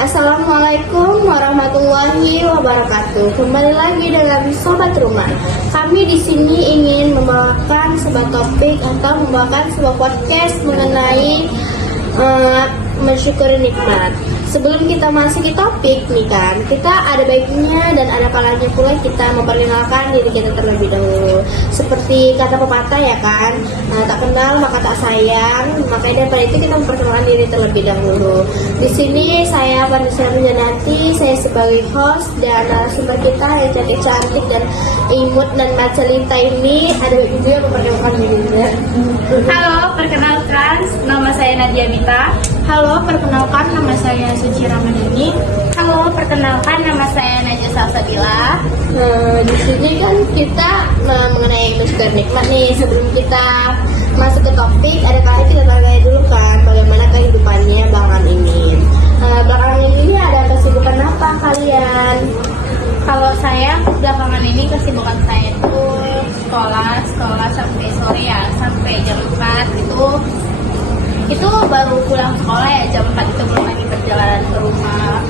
Assalamualaikum warahmatullahi wabarakatuh. Kembali lagi dengan Sobat Rumah. Kami di sini ingin membawakan sebuah topik atau membawakan sebuah podcast mengenai mensyukuri nikmat. Sebelum kita masuk ke topik nih kan, kita ada baiknya dan ada kalanya pula kita memperkenalkan diri kita terlebih dahulu. Seperti kata pepatah ya kan, tak kenal maka tak sayang. Makanya daripada itu kita memperkenalkan diri terlebih dahulu. Di sini saya Vanessa Menjanati, saya sebagai host, dan narasumber kita yang cantik-cantik dan imut dan macelita ini ada baiknya juga memperkenalkan dirinya. Halo, perkenalkan nama saya Nadia Mita. Halo, perkenalkan nama saya Suci Ramadhani. Halo, perkenalkan nama saya Najwa Salsabila. Di sini kan kita mengenai mensyukuri nikmat nih. Sebelum kita masuk ke topik, ada kali kita tanya dulu kan bagaimana kehidupannya belakangan ini. Belakangan ini ada kesibukan apa kalian? Kalau saya belakangan ini kesibukan saya itu sekolah sampai sore ya, sampai jam 4 itu baru pulang sekolah ya, jam 4 itu belum lagi perjalanan ke rumah.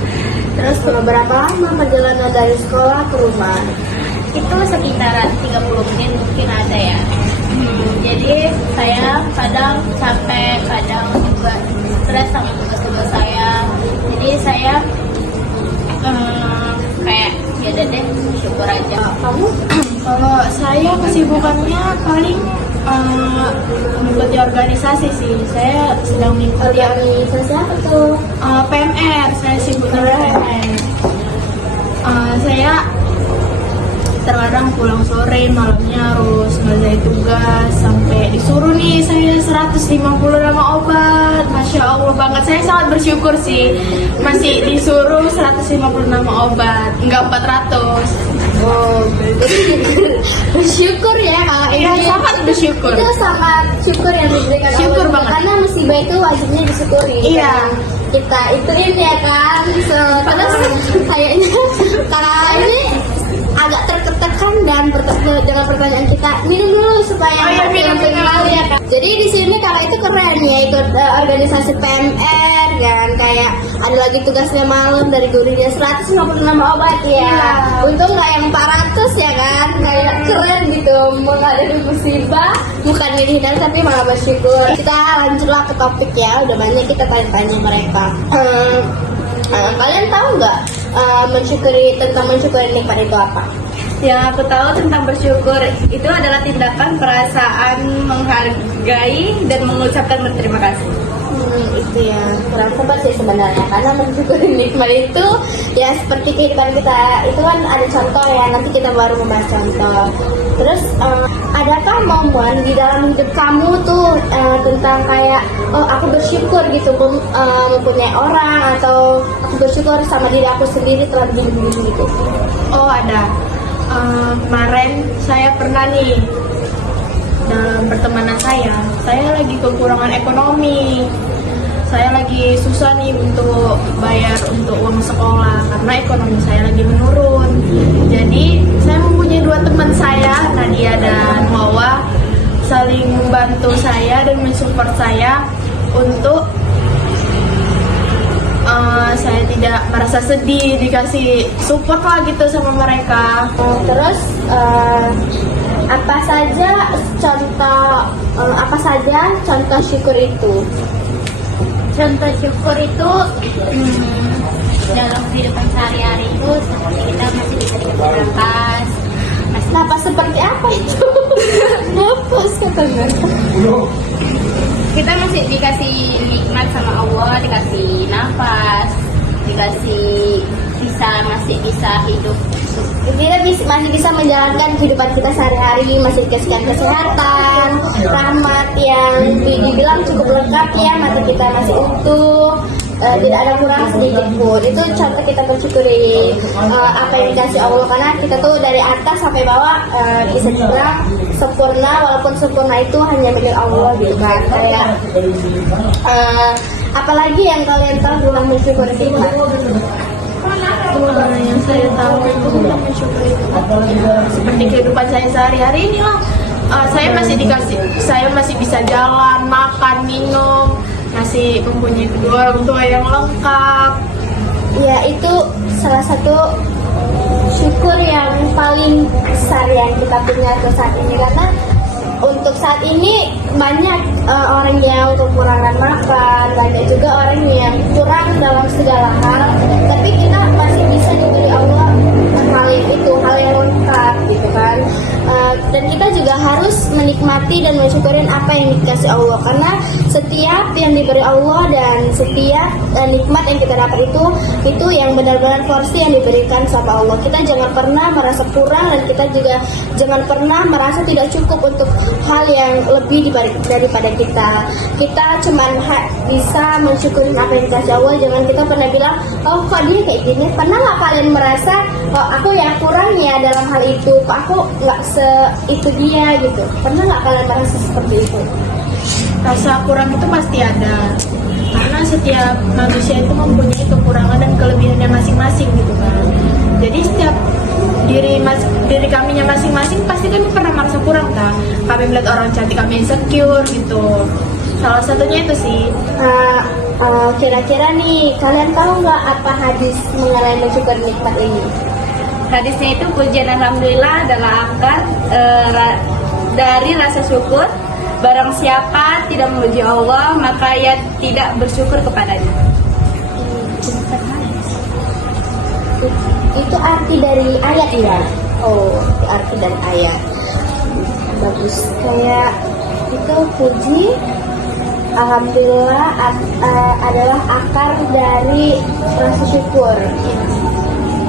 Terus berapa lama perjalanan dari sekolah ke rumah? Itu sekitaran 30 menit mungkin ada ya. Jadi saya kadang capek, kadang juga stres sama tugas-tugas saya. Jadi saya kayak ya deh syukur aja. Kamu? Kalau saya kesibukannya paling mengikuti organisasi sih. Saya sedang mengikuti Organisasi apa tuh? PMR. Saya sibuk dengan PMR. Saya terkadang pulang sore, malamnya harus ngerjain tugas sampai disuruh nih saya 150 nama obat. Masya Allah banget, saya sangat bersyukur sih masih disuruh 150 nama obat, enggak 400. Oh, bersyukur ya kalau Iya, ini. sangat bersyukur. Itu sangat syukur yang diberikan Syukur Allah. banget. Karena musibah itu wajibnya disyukuri. Iya. Kan? Kita ituin ya kan. Terus kayaknya karena ini agak tertekan dan dengan pertanyaan kita minum dulu supaya minum ya kan. Jadi di sini kakak itu keren ya, ikut organisasi PMR kan, kayak ada lagi tugasnya malam dari gurunya 156 obat ya. Iya. Untung nggak yang 400 ya kan, kayak keren gitu menghadapi musibah, bukan dihindar tapi malah bersyukur. Kita lanjutlah ke topik ya, udah banyak kita tanya-tanya mereka. Kalian tahu nggak tentang mensyukuri nikmat itu apa? Yang aku tahu tentang bersyukur itu adalah tindakan perasaan menghargai dan mengucapkan berterima kasih. Itu ya kurang tepat sih sebenarnya, karena mensyukuri nikmat itu ya seperti kehidupan kita itu kan ada contoh ya, nanti kita baru membahas contoh. Terus adakah momen di dalam hidup kamu tuh tentang kayak oh aku bersyukur gitu mempunyai orang, atau aku bersyukur sama diri aku sendiri telah begini gitu? Oh ada. Kemarin saya pernah nih dalam pertemanan saya lagi kekurangan ekonomi. Saya lagi susah nih untuk bayar untuk uang sekolah karena ekonomi saya lagi menurun. Jadi saya mempunyai dua teman saya, Nadia dan Hawa, saling membantu saya dan mensupport saya untuk saya tidak merasa sedih, dikasih support lah gitu sama mereka. Terus apa saja contoh syukur itu? Contoh syukur itu dalam kehidupan sehari-hari itu seperti kita masih bisa dikasih nafas. Nafas seperti apa itu? Nafas katanya. Kita masih dikasih nikmat sama Allah, dikasih nafas, masih bisa hidup. Kita masih bisa menjalankan kehidupan kita sehari-hari, masih dikasihkan kesehatan, rahmat yang dibilang cukup lengkap ya, mata kita masih utuh, tidak ada kurang sedikit pun. Itu contoh kita bersyukuri apa yang dikasih Allah, karena kita tuh dari atas sampai bawah bisa dibilang sempurna, walaupun sempurna itu hanya milik Allah gitu kan. Kayak apalagi yang kalian tahu tentang mensyukuri nikmat? Yang saya tahu itu tentang mensyukuri seperti kehidupan saya sehari-hari ini lah. Saya masih bisa jalan, makan, minum, masih mempunyai kedua orang tua yang lengkap. itu salah satu syukur yang paling besar yang kita punya ke saat ini, karena untuk saat ini banyak orang yang kekurangan makan, banyak juga orang yang kurang dalam segala hal, tapi kita masih bisa diberi Allah hal itu, hal yang lengkap gitu kan. Dan kita juga harus menikmati dan mensyukurin apa yang dikasih Allah, karena setiap yang diberi Allah dan setiap nikmat yang kita dapat itu yang benar-benar porsi yang diberikan sama Allah. Kita jangan pernah merasa kurang dan kita juga jangan pernah merasa tidak cukup untuk hal yang lebih daripada kita. Kita cuma bisa mensyukuri apa yang dikasih Allah. Jangan kita pernah bilang, oh kok dia kayak gini. Pernah nggak kalian merasa, oh aku yang kurang ya dalam hal itu, kok aku nggak itu dia gitu. Pernah nggak kalian merasa seperti itu? Rasa kurang itu pasti ada, karena setiap manusia itu mempunyai kekurangan dan kelebihannya masing-masing gitu kan. Jadi setiap diri kaminya masing-masing pasti kan pernah merasa kurang kan. Kami melihat orang cantik kami insecure gitu. Salah satunya itu sih. Kira-kira nih kalian tahu nggak apa hadis mengenai mensyukuri nikmat ini? Hadisnya itu pujian alhamdulillah adalah akar dari rasa syukur. Barang siapa tidak memuji Allah, maka ia tidak bersyukur kepadanya. Itu arti dari ayat ya? Oh, arti dari ayat. Bagus. Kayak itu puji alhamdulillah adalah akar dari rasa syukur.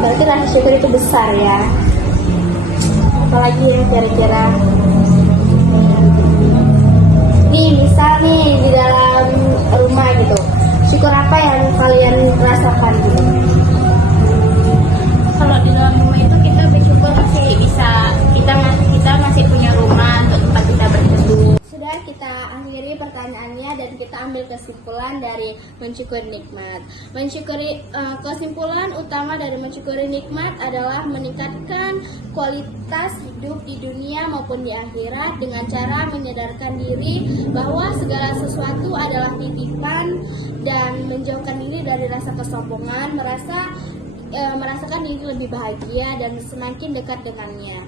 Berarti rasa syukur itu besar ya. Apalagi yang kira-kira nih, misal nih di dalam rumah gitu, syukur apa yang kalian rasakan gitu? Kalau di dalam rumah itu kita bersyukur masih bisa, kita masih punya rumah untuk tempat kita berteduh. Sudah, kita akhiri pertanyaannya dan kita ambil kesimpulan dari mensyukuri nikmat. Kesimpulan utama dari mensyukuri nikmat adalah meningkatkan kualitas hidup di dunia maupun di akhirat dengan cara menyadarkan diri bahwa segala sesuatu adalah titipan dan menjauhkan diri dari rasa kesombongan, merasakan diri lebih bahagia dan semakin dekat dengannya.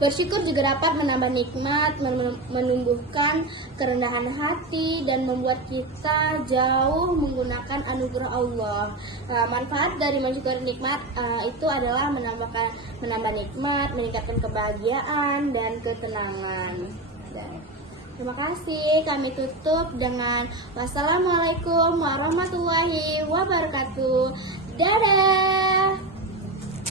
Bersyukur juga dapat menambah nikmat, menumbuhkan kerendahan hati, dan membuat kita jauh menggunakan anugerah Allah. Manfaat dari mensyukuri nikmat itu adalah menambah nikmat, meningkatkan kebahagiaan dan ketenangan. Terima kasih. Kami tutup dengan wassalamualaikum warahmatullahi wabarakatuh.